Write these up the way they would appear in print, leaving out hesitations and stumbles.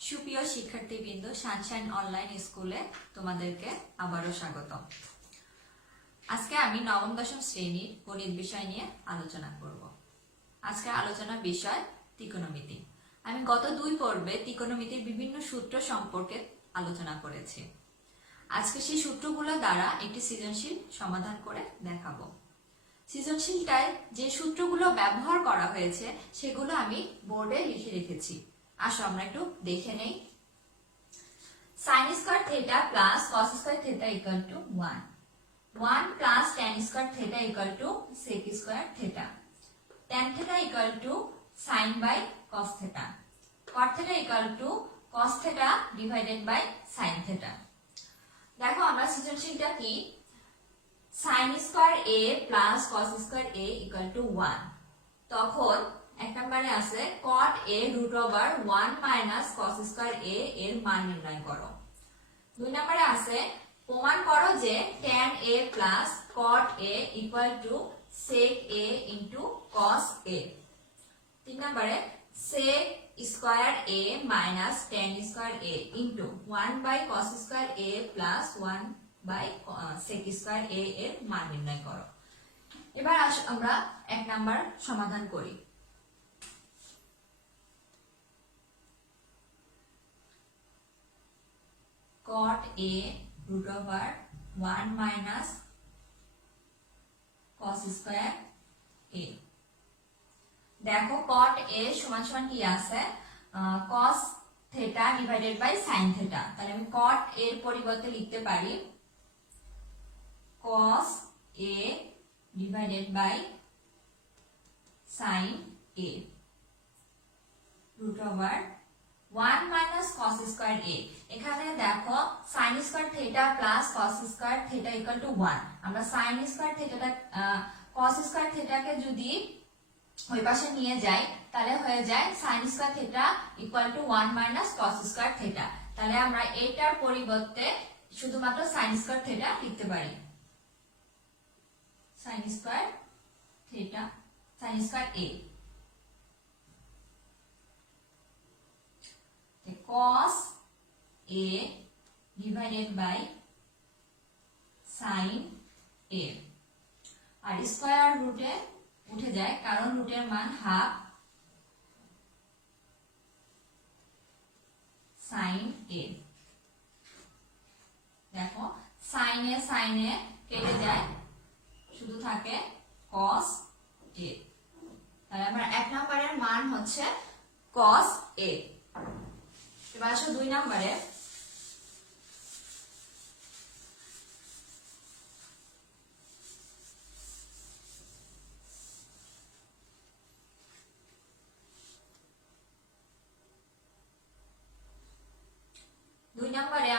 সুপ্রিয় শিক্ষার্থীবৃন্দ, Sunshine online স্কুলে তোমাদেরকে আবারও স্বাগত। আজকে আমি নবম দশম শ্রেণীর গণিত বিষয় নিয়ে আলোচনা করব। আজকের আলোচনার বিষয় ত্রিকোণমিতি। আমি গত 2 পর্বে ত্রিকোণমিতির বিভিন্ন সূত্র সম্পর্কে আলোচনা করেছি। আজকে সেই সূত্রগুলো দ্বারা একটি সৃজনশীল সমাধান করে দেখাবো। সৃজনশীলটায় যে সূত্রগুলো ব্যবহার করা হয়েছে সেগুলো আমি বোর্ডে লিখে রেখেছি। আসো আমরা একটু দেখে নেই। sin square theta plus cos square theta equal to 1 1 plus tan square theta equal to sec square theta tan theta equal to sin by cos theta cot theta equal to cos theta divided by sin theta. দেখো আমরা সৃজনশীলটা কি, sin square a plus cos square a equal to 1, তখন এক নম্বরে আছে cot a root over 1 minus cos square a এর মান নির্ণয় করো। 2 নম্বরে আছে প্রমাণ করো যে tan a plus cot a equal to sec a into cos a। 3 নম্বরে sec square a minus tan square a into 1 by cos square a plus 1 by sec square a এর মান নির্ণয় করো। এবার আমরা 1 নাম্বার সমাধান করি। cot a root over 1 minus cos square a। দেখো cot a সমান সমান কি আছে, cos theta divided by sin theta। তাহলে আমি cot a এর পরিবর্তে লিখতে পারি cos a divided by sin a root over 1 minus cos square a। এখানে দেখো sin square theta plus cos square theta equal to 1। আমরা sin square theta cos square theta কে যদি ওই পাশে নিয়ে যাই তাহলে হয়ে যায় sin square theta equal to 1 minus cos square theta। তাহলে আমরা এটার পরিবর্তে শুধুমাত্র sin square theta লিখতে পারি, sin square theta sin square a cos a divided by sin a। আর স্কয়ার রুটে উঠে যায় কারণ রুটের মান হাফ sin a। দেখো sin এ কেটে যায়, শুধু থাকে cos a। তাহলে আমরা 1 নম্বরের মান হচ্ছে cos a। এবার আসো 2 নম্বরে।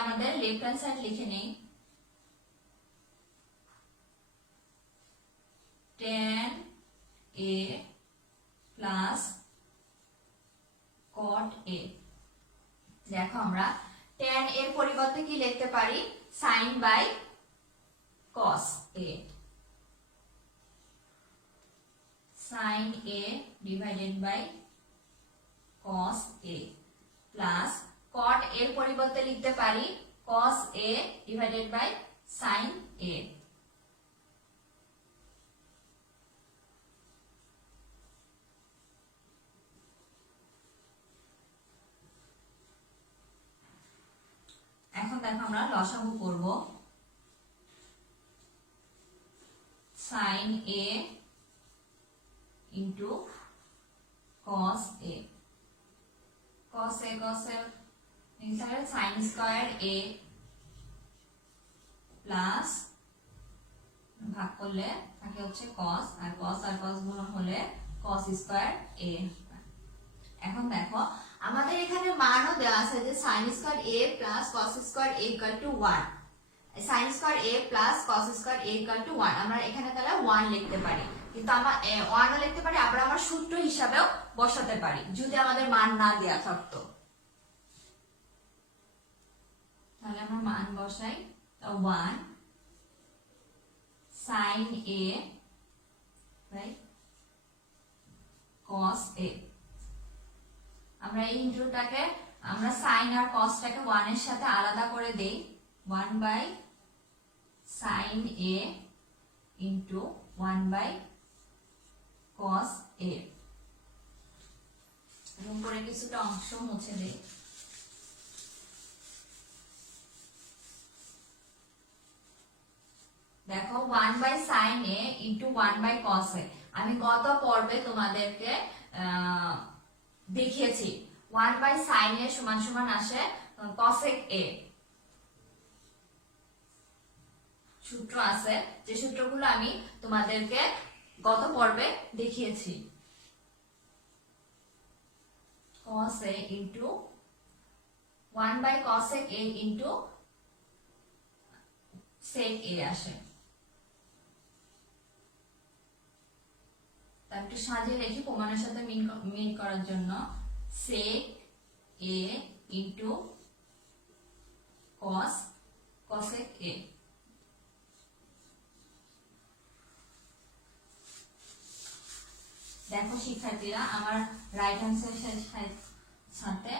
আমাদের লেফট হ্যান্ড সাইড লিখে নেই, tan a plus cot a। দেখো আমরা tan এর পরিবর্তে কি লিখতে পারি, sin by cos a, sin a divided by cos a plus cot এর পরিবর্তে লিখতে পারি cos a divided by sin a। এখন দেখো আমরা লসাগু করব। sin a into cos a cos a inside sin square a plus ভাগ করলে থাকে হচ্ছে cos, আর cos গুণ হলে cos স্কয়ার a। এখন দেখো আমাদের এখানে মানও দেওয়া আছে যে sin square a plus cos square a equal to 1, sin square a plus cos square a equal to 1। আমরা এখানে তাহলে 1 লিখতে পারি, কিন্তু আমরা 1 ও লিখতে পারি, আবার আমরা সূত্র হিসাবেও বসাতে পারি যদি আমাদের মান না দেয়া থাকতো। তাহলে আমরা মান বসাই 1 sin a by cos a। আমরা এই ইনটুটাকে আমরা সাইন আর কসটাকে 1 এর সাথে আলাদা করে দেই। 1 by sine A into 1 by cos A. এবং করে কিছুটা অংশ মুছে দেই। দেখো 1 by sine A into 1 by cos A. আমি গত পর্বে তোমাদেরকে দেখিয়েছি 1 বাই সাইন এ সমান সমান আসে কসেক এ। সূত্র আছে, যে সূত্রগুলো আমি তোমাদেরকে গত পর্বে দেখিয়েছি। cos a into 1 by cosec a into sec a আসে। তার একটু সাজিয়ে লিখি প্রমাণের সাথে মিল করার জন্য। sec a into cosec a। দেখো শিক্ষার্থীরা, আমার রাইট হ্যান্ড সাইড সাথে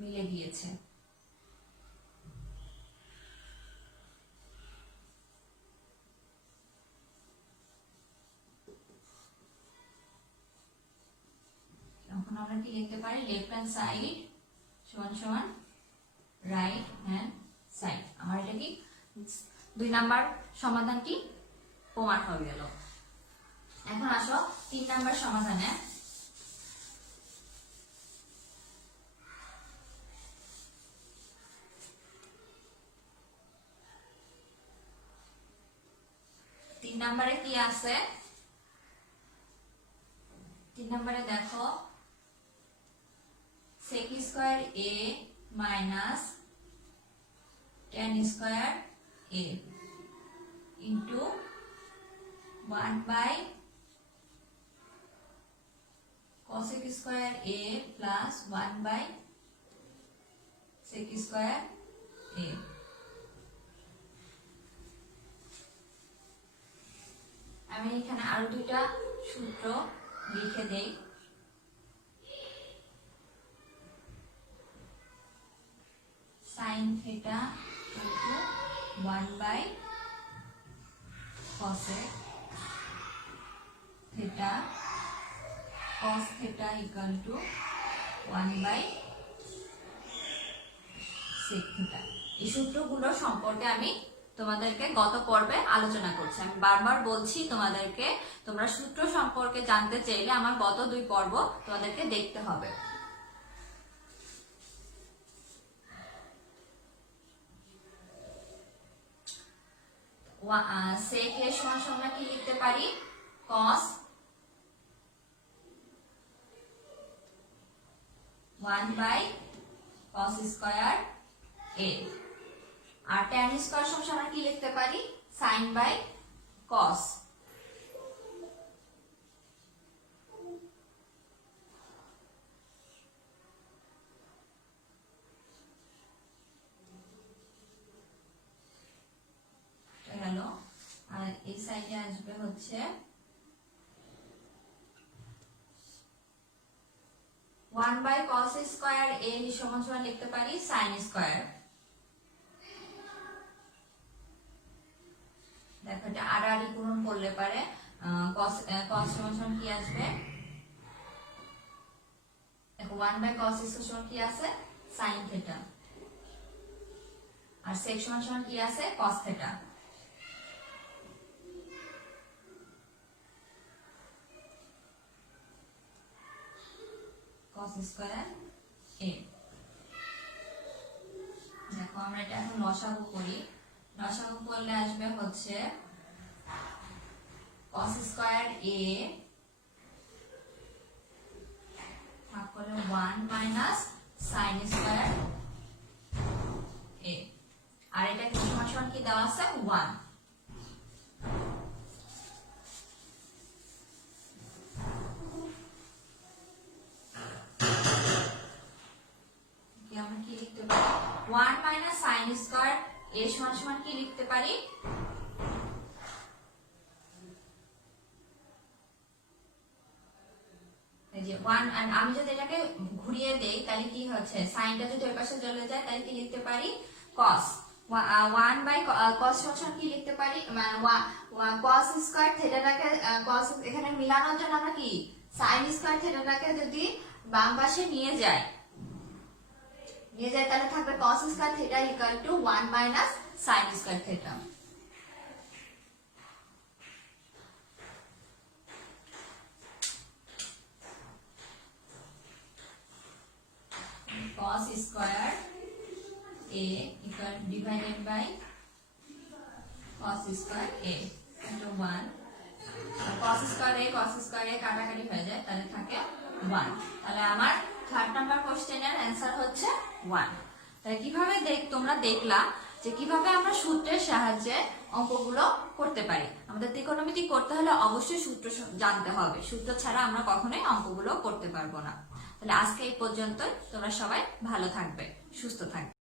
মিলে গিয়েছে। এখন আমরা কি লিখতে পারি? লেফট হ্যান্ড সাইড সমান সমান রাইট হ্যান্ড সাইড। আমার এটা কি 2 নাম্বার সমাধানটি প্রমাণ হয়ে গেল। এখন আসো 3 নাম্বার সমাধানে। নাম্বারে কি আছে? 3 নাম্বারে দেখো sec square a minus tan square a into 1 by cosec square a plus 1 by sec square a। আমি এখানে আরো দুইটা সূত্র লিখে দেই। sin theta into 1 by cosec theta cos theta equal to 1 by sec theta। এই সূত্রগুলো সম্পর্কে আমি তোমাদেরকে গত পর্বে আলোচনা করছি। আমি বারবার বলছি তোমাদেরকে, তোমরা সূত্র সম্পর্কে জানতে চাইলে আমার গত 2 পর্ব তোমাদেরকে দেখতে হবে। sec এর সমান সমান কি লিখতে পারি? cos 1 by cos square a। আর tan স্কয়ার সমান সমান কি লিখতে পারি? sin by cos। গেল। আর এই সাইডে আসবে হচ্ছে 1 বাই cos স্কয়ার a সমান সমান লিখতে পারি sin স্কয়ার। দেখো এটা আড়াআড়ি গুণন করলে পারে cos সমান সমান কি আসবে? দেখো 1 বাই cos সমান কি আছে? sin theta. আর sec সমান সমান কি আছে? cos theta. cos square a। দেখো আমরা এটা এখন লসাগু করি। লসাগু করলে আসবে হচ্ছে cos স্কয়ার a ভাগ করলে 1 মাইনাস sin স্কয়ার a। আর এটা কি সমান সমান কি দেওয়া আছে? 1। আমরা কি লিখতে পারি? 1 মাইনাস sin স্কয়ার a সমান সমান কি লিখতে পারি? যে 1 আর আমি যদি এটাকে ঘুরিয়ে দেই তাহলে কি হচ্ছে, সাইনটা যদি ওই পাশে চলে যায় তাহলে কি লিখতে পারি, cos 1 বাই cos ফাংশন কি লিখতে পারি, cos স্কয়ার থিটাটাকে cos এখানে মিলানোর জন্য আমরা কি sin স্কয়ার থিটাটাকে যদি বাম পাশে নিয়ে যাই তাহলে থাকবে cos square theta equal to 1 minus sin square theta. cos square a equal divided by cos square a into 1, cos square a কাটাকাটি হয়ে যায় তাহলে থাকে 1। তাহলে আমার 3rd নাম্বার কোশ্চেনের অ্যানসার হচ্ছে 1। তাহলে কিভাবে তোমরা দেখলা যে কিভাবে আমরা সূত্রের সাহায্যে অঙ্কগুলো করতে পারি। আমাদের ত্রিকোণমিতি করতে হলে অবশ্যই সূত্র জানতে হবে, সূত্র ছাড়া আমরা কখনোই অঙ্কগুলো করতে পারবো না। তাহলে আজকে এই পর্যন্তই, তোমরা সবাই ভালো থাকবে, সুস্থ থাকবে।